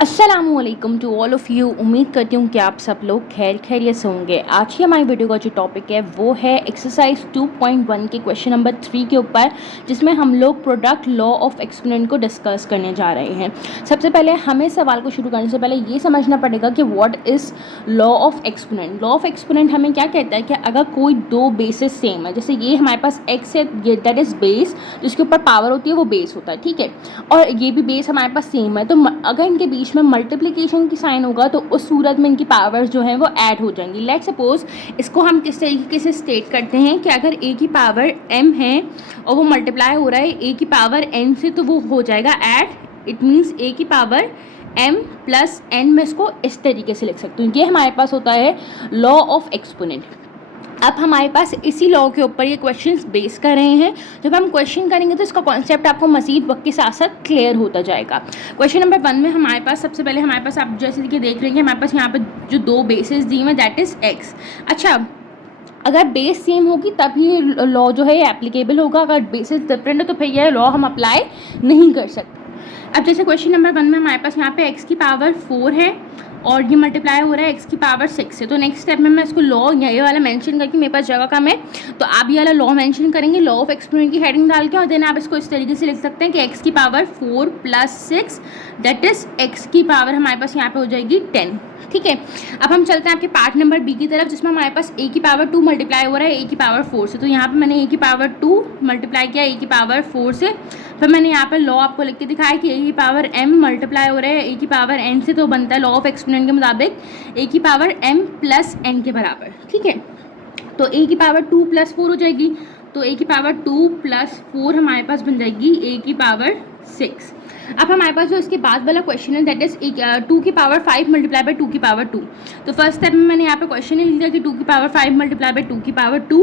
अस्सलामुअलैकुम to all of you. उम्मीद करती हूँ कि आप सब लोग खैरियत से होंगे। आज की हमारी वीडियो का जो टॉपिक है वो है एक्सरसाइज 2.1 के क्वेश्चन नंबर 3 के ऊपर, जिसमें हम लोग प्रोडक्ट लॉ ऑफ एक्सपोनेंट को डिस्कस करने जा रहे हैं। सबसे पहले हमें सवाल को शुरू करने से पहले ये समझना पड़ेगा कि what is law of exponent. Law of exponent हमें क्या कहता है कि अगर कोई दो बेसेस सेम है, जैसे ये हमारे पास एक्स है, ये दैट इज़ बेस, जिसके ऊपर पावर होती है वो बेस होता है, ठीक है, और ये भी बेस हमारे पास सेम है, तो अगर इनके बीच में मल्टीप्लिकेशन की साइन होगा तो उस सूरत में इनकी पावर्स जो हैं वो ऐड हो जाएंगी। लेट सपोज इसको हम किस तरीके से स्टेट करते हैं कि अगर ए की पावर m है और वो मल्टीप्लाई हो रहा है ए की पावर n से, तो वो हो जाएगा ऐड। इट मीन्स ए की पावर m प्लस n, मैं इसको इस तरीके से लिख सकती हूँ। ये हमारे पास होता है लॉ ऑफ एक्सपोनेंट। अब हमारे पास इसी लॉ के ऊपर ये क्वेश्चंस बेस कर रहे हैं। जब हम क्वेश्चन करेंगे तो इसका कॉन्सेप्ट आपको मजीद वक्त के साथ साथ क्लियर होता जाएगा। क्वेश्चन नंबर 1 में हमारे पास सबसे पहले हमारे पास आप जैसे कि देख रहे हैं हमारे पास यहाँ पे जो दो बेसेस दी हुए दैट इज़ एक्स। अच्छा, अगर बेस सेम होगी तभी लॉ जो है एप्लीकेबल होगा, अगर बेसिस डिफरेंट है तो फिर यह लॉ हम अप्लाई नहीं कर सकते। अब जैसे क्वेश्चन नंबर 1 में हमारे पास यहाँ पे x की पावर 4 है और ये मल्टीप्लाई हो रहा है x की पावर 6 है, तो नेक्स्ट स्टेप में मैं इसको लॉ ये वाला मेंशन करके, मेरे पास जगह कम है तो आप ये वाला लॉ मेंशन करेंगे लॉ ऑफ एक्सपोनेंट की हेडिंग डाल के, और देन आप इसको इस तरीके से लिख सकते हैं कि x की power 4 plus 6 that is x की पावर हमारे पास यहाँ पे हो जाएगी 10। ठीक है, अब हम चलते हैं आपके पार्ट नंबर बी की तरफ, जिसमें हमारे पास a की पावर 2 मल्टीप्लाई हो रहा है a की पावर 4 से, तो यहाँ पे मैंने a की पावर 2 मल्टीप्लाई किया a की पावर 4 से, फिर मैंने यहाँ पे लॉ आपको लिख के दिखाया कि a की पावर m मल्टीप्लाई हो रहा है a की पावर n से, तो बनता है लॉ ऑफ एक्सपोनेंट के मुताबिक a की पावर m प्लस n के बराबर। ठीक है, तो a की पावर 2 प्लस 4 हो जाएगी, तो a की पावर 2 प्लस 4 हमारे पास बन जाएगी a की पावर 6। अब हमारे पास जो इसके बाद वाला क्वेश्चन है दैट इज 2 की पावर 5 मल्टीप्लाई बाय 2 की पावर 2। तो फर्स्ट स्टेप में मैंने यहाँ पे क्वेश्चन लिख दिया कि 2 की पावर 5 मल्टीप्लाई बाय 2 की पावर 2।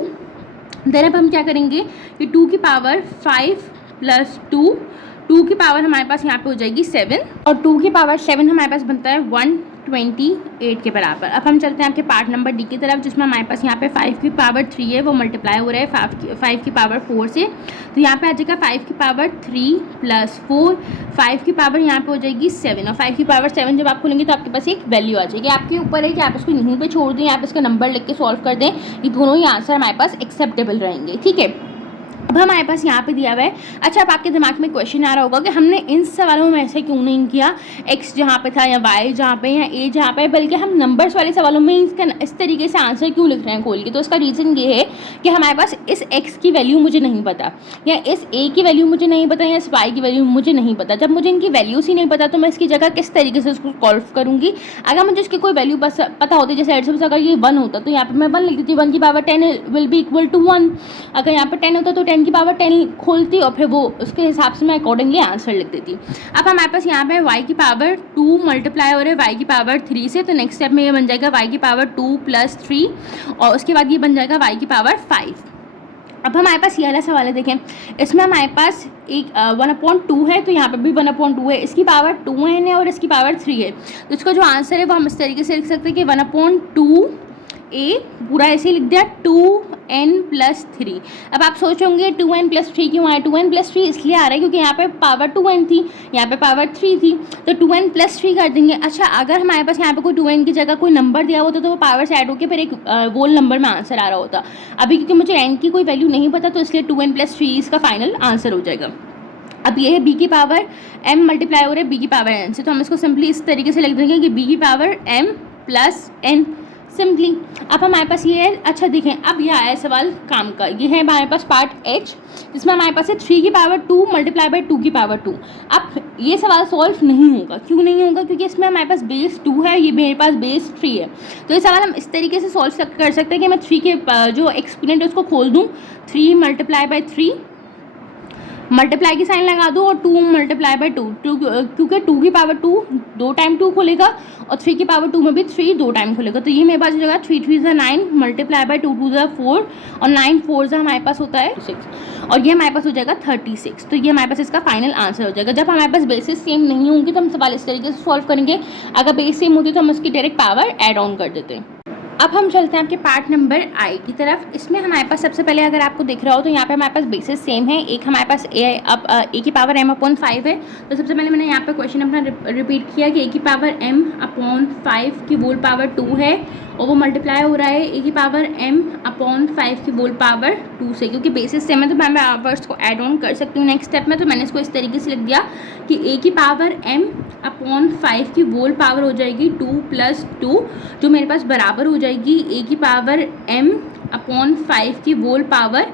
देन अब हम क्या करेंगे कि 2 की पावर 5 प्लस 2 की पावर हमारे पास यहाँ पे हो जाएगी 7, और 2 की पावर 7 हमारे पास बनता है 128 के बराबर। अब हम चलते हैं आपके पार्ट नंबर डी की तरफ, जिसमें हमारे पास यहाँ पे 5 की पावर 3 है, वो मल्टीप्लाई हो रहा है 5 की पावर 4 से, तो यहाँ पे आ जाएगा 5 की पावर 3 प्लस 4, 5 की पावर यहाँ पे हो जाएगी 7, और 5 की पावर 7 जब आप खोलेंगे तो आपके पास एक वैल्यू आ जाएगी। आपके ऊपर है कि आप इसको यहीं पे छोड़ दें, आप इसका नंबर लिख के सॉल्व कर दें, ये दोनों ही आंसर हमारे पास एक्सेप्टेबल रहेंगे। ठीक है, अब हमारे पास यहाँ पे दिया हुआ है। अच्छा, अब आपके दिमाग में क्वेश्चन आ रहा होगा कि हमने इन सवालों में ऐसे क्यों नहीं किया, x जहाँ पे था या y जहाँ पे या a जहाँ पे, बल्कि हम नंबर्स वाले सवालों में इसका इस तरीके से आंसर क्यों लिख रहे हैं खोल के। तो इसका रीज़न ये है कि हमारे पास इस x की वैल्यू मुझे नहीं पता, या इस a की वैल्यू मुझे नहीं पता, या इस y की वैल्यू मुझे नहीं पता। जब मुझे इनकी वैल्यूज़ ही नहीं पता तो मैं इसकी जगह किस तरीके से उसको सॉल्व करूँगी। अगर मुझे इसकी कोई वैल्यू पता होती, जैसे अगर ये 1 होता तो यहाँ पर मैं 1 लिख देती, 1 की power 10 will be equal to 1। अगर यहाँ पर 10 होता तो 10 की पावर 10 खोलती और फिर वो उसके हिसाब से मैं अकॉर्डिंगली आंसर लिख देती। अब हमारे पास यहाँ पे y की पावर 2 मल्टीप्लाई हो रहा है y की पावर 3 से, तो नेक्स्ट स्टेप में ये बन जाएगा y की पावर 2 प्लस 3, और उसके बाद ये बन जाएगा y की पावर 5। अब हमारे पास ये वाला सवाल है, देखें इसमें हमारे पास एक 1/2 है, तो यहाँ पर भी 1/2 है, इसकी पावर 2n है और इसकी पावर 3 है, तो इसका जो आंसर है वो हम इस तरीके से लिख सकते हैं कि 1/2 a पूरा ऐसे लिख दिया 2n प्लस 3। अब आप सोचोगे 2n प्लस 3 क्यों आया, 2n प्लस 3 इसलिए आ रहा है क्योंकि यहाँ पे पावर 2n थी, यहाँ पे पावर 3 थी, तो 2n प्लस 3 कर देंगे। अच्छा, अगर हमारे पास यहाँ पे कोई 2n की जगह कोई नंबर दिया होता तो वो पावर से ऐड होकर फिर एक होल नंबर में आंसर आ रहा होता। अभी क्योंकि मुझे n की कोई वैल्यू नहीं पता तो इसलिए 2n प्लस 3 इसका फाइनल आंसर हो जाएगा। अब ये है b की पावर m मल्टीप्लाई हो रहा है b की पावर n से, तो हम इसको सिंपली इस तरीके से लिख देंगे कि b की power m plus n simply. अब हमारे पास ये है। अच्छा देखें, अब ये आया सवाल काम का, ये है हमारे पास पार्ट h, जिसमें हमारे पास है 3 की पावर 2 मल्टीप्लाई बाय 2 की पावर 2। अब ये सवाल सॉल्व नहीं होगा, क्यों नहीं होगा, क्योंकि इसमें हमारे पास बेस 2 है, ये मेरे पास बेस 3 है, तो ये सवाल हम इस तरीके से सॉल्व कर सकते हैं कि मैं 3 के जो एक्सपोनेंट है उसको खोल दूँ, 3 मल्टीप्लाई बाय 3, मल्टीप्लाई की साइन लगा दो और 2 मल्टीप्लाई बाय 2, क्योंकि 2 की पावर 2 दो टाइम 2 खोलेगा और 3 की पावर 2 में भी 3 दो टाइम खोलेगा, तो ये मेरे पास हो जाएगा 3 3 ज़ा 9 मल्टीप्लाई बाय 2 2 ज़ा 4 और 9 4 ज़ा हमारे पास होता है 6, और ये हमारे पास हो जाएगा 36। तो ये हमारे पास इसका फाइनल आंसर हो जाएगा। जब हमारे पास बेसिस सेम नहीं होंगी तो हम सवाल इस तरीके से सॉल्व करेंगे, अगर बेस सेम होती तो हम उसकी डायरेक्ट पावर ऐड ऑन कर देते हैं। अब हम चलते हैं आपके पार्ट नंबर आई की तरफ। इसमें हमारे पास सबसे पहले अगर आपको दिख रहा हो तो यहाँ पे हमारे पास बेसिस सेम है। एक हमारे पास ए की पावर m अपॉन 5 है। तो सबसे पहले मैंने यहाँ पे क्वेश्चन अपना रिपीट किया कि ए की पावर m अपॉन 5 की होल पावर 2 है और वो मल्टीप्लाई हो रहा है ए की पावर m अपॉन 5 की होल पावर 2 से। क्योंकि बेसिस सेम है तो मैं वर्ड्स को ऐड ऑन कर सकती हूँ नेक्स्ट स्टेप में। तो मैंने इसको इस तरीके से लिख दिया कि ए की पावर m अपॉन 5 की होल पावर हो जाएगी 2 + 2, जो मेरे पास बराबर हो जाएगी ए की पावर m अपॉन 5 की होल पावर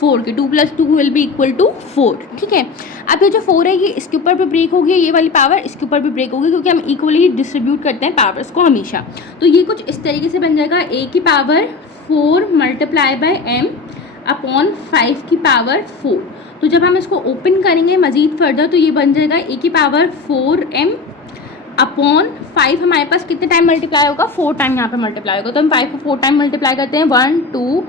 4 के। 2 + 2 विल बी इक्वल टू 4। ठीक है, अब ये जो 4 है ये इसके ऊपर भी ब्रेक होगी, ये वाली पावर इसके ऊपर भी ब्रेक होगी, क्योंकि हम इक्वली डिस्ट्रीब्यूट करते हैं पावर्स को हमेशा। तो ये कुछ इस तरीके से बन जाएगा ए की power 4 multiply by m upon 5 की पावर 4। तो जब हम इसको ओपन करेंगे मज़ीद फर्दर तो ये बन जाएगा ए की पावर 4m अपॉन 5। हमारे पास कितने टाइम मल्टीप्लाई होगा, 4 टाइम यहाँ पे मल्टीप्लाई होगा। तो हम 5 को 4 टाइम मल्टीप्लाई करते हैं, 1 2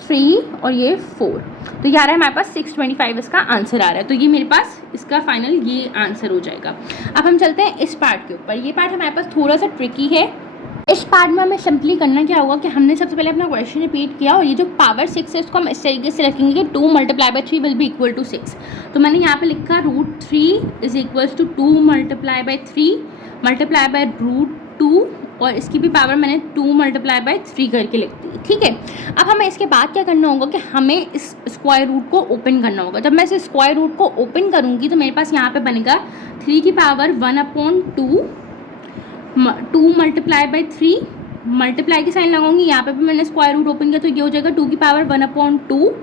3 और ये 4। तो ये आ रहा है हमारे पास 625 इसका आंसर आ रहा है। तो ये मेरे पास इसका फाइनल ये आंसर हो जाएगा। अब हम चलते हैं इस पार्ट के ऊपर। ये पार्ट हमारे पास थोड़ा सा ट्रिकी है। इस पार्ट में हमें सिंपली करना क्या होगा कि हमने सबसे पहले अपना क्वेश्चन रिपीट किया और ये जो पावर 6 है इसको हम इस तरीके से रखेंगे कि 2 multiply by 3 will be equal to 6। तो मैंने यहाँ पे लिखा √3 is equals to 2 multiply by 3 multiply by √2 और इसकी भी पावर मैंने 2 मल्टीप्लाई बाय 3 करके लिख दी। ठीक है, अब हमें इसके बाद क्या करना होगा कि हमें इस स्क्वायर रूट को ओपन करना होगा। जब मैं इस स्क्वायर रूट को ओपन करूँगी तो मेरे पास यहाँ पे बनेगा 3 की पावर 1/2 2 मल्टीप्लाई बाय 3 मल्टीप्लाई की साइन लगाऊंगी। यहाँ पे भी मैंने स्क्वायर रूट ओपन किया तो ये हो जाएगा 2 की पावर 1/2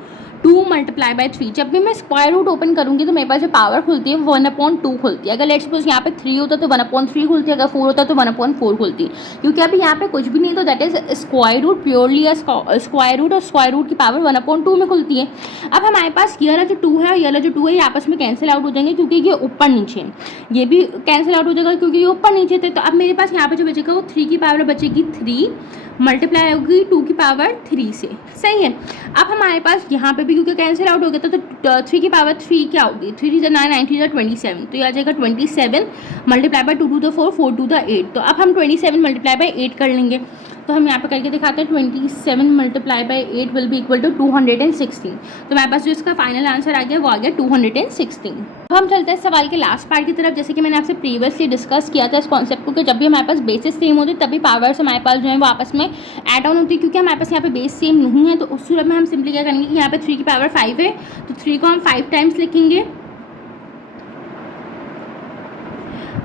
2 मल्टीप्लाई बाय 3। जब भी मैं स्क्वायर रूट ओपन करूँगी तो मेरे पास जो पावर खुलती है वो 1/2 खुलती है। अगर लेट्स सपोज यहाँ पे 3 होता तो 1/3 खुलती है, अगर 4 होता तो 1/4 खुलती है। क्योंकि अभी यहाँ पे कुछ भी नहीं तो that is square root, purely square root, और स्क्वायर रूट की पावर 1/2 में खुलती है। अब हमारे पास ये वाला जो 2 है और ये वाला जो 2 है ये आपस में कैंसिल आउट हो जाएंगे क्योंकि ये ऊपर नीचे है। ये भी कैंसिल आउट हो जाएगा क्योंकि ये ऊपर नीचे थे। तो अब मेरे पास यहाँ पे जो बचेगा वो 3 की पावर बचेगी 3 मल्टीप्लाई होगी 2 की पावर 3 से। सही है, अब हमारे पास यहाँ पे भी क्योंकि कैंसिल आउट हो गया था तो 3 की पावर 3 क्या होगी, 3 × 9 9 × 27। तो ये आ जाएगा 27 मल्टीप्लाई बाय 2 × 4 4 × 8। तो अब हम 27 मल्टीप्लाई बाय 8 कर लेंगे। तो हम यहाँ पे करके दिखाते हैं 27 multiply by 8 will be equal to 216। तो मेरे पास जो इसका फाइनल आंसर आ गया वो आ गया 216। अब हम चलते हैं सवाल के लास्ट पार्ट की तरफ। जैसे कि मैंने आपसे प्रीवियसली डिस्कस किया था इस कॉन्सेप्ट को कि जब भी हमारे पास बेसिस सेम होती है तभी पावर्स हमारे पास जो है वो आपस में ऐड ऑन होती है। क्योंकि हमारे पास यहाँ पे बेस सेम नहीं है तो उस सूरत में हम सिंपली क्या करेंगे कि यहाँ पे 3 की पावर 5 है तो 3 को हम 5 टाइम्स लिखेंगे,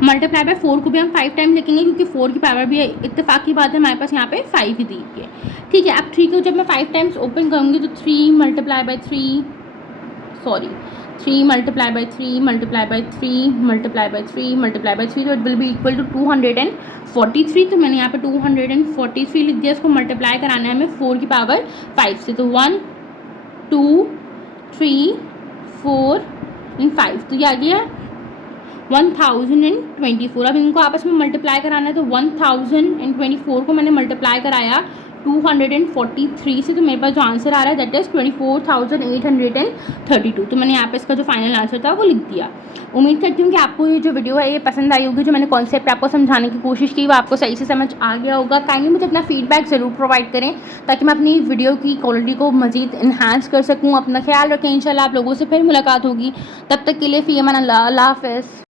मल्टीप्लाई बाय 4 को भी हम 5 टाइम लिखेंगे क्योंकि 4 की पावर भी इत्तेफाक की बात है हमारे पास यहाँ पे 5 ही दी है। ठीक है, अब 3 को जब मैं 5 टाइम्स ओपन करूँगी तो 3 multiply by 3 multiply by 3 multiply by 3 multiply by 3 multiply by 3 तो it will be equal to 243। तो मैंने यहाँ पे 243 लिख दिया। इसको मल्टीप्लाई कराना है हमें 4 की पावर 5 से। तो 1 2 3 4 एंड 5 तो ये आ गया 1024। अब इनको आपस में मल्टीप्लाई कराना है तो 1024 को मैंने मल्टीप्लाई कराया 243 से। तो मेरे पास जो आंसर आ रहा है दैट इज़ 24,832। तो मैंने यहाँ पे इसका जो फाइनल आंसर था वो लिख दिया। उम्मीद करती हूँ कि आपको ये जो वीडियो है ये पसंद आई होगी। जो मैंने कॉन्सेप्ट आपको समझाने की कोशिश की वो आपको सही से समझ आ गया होगा। काइंडली मुझे अपना फीडबैक ज़रूर प्रोवाइड करें ताकि मैं अपनी वीडियो की क्वालिटी को मज़ीद इन्हांस कर सकूँ। अपना ख्याल रखें, इंशाल्लाह आप लोगों से फिर मुलाकात होगी। तब तक के लिए फ़ी अमान अल्लाह, अल्लाह हाफ़िज़।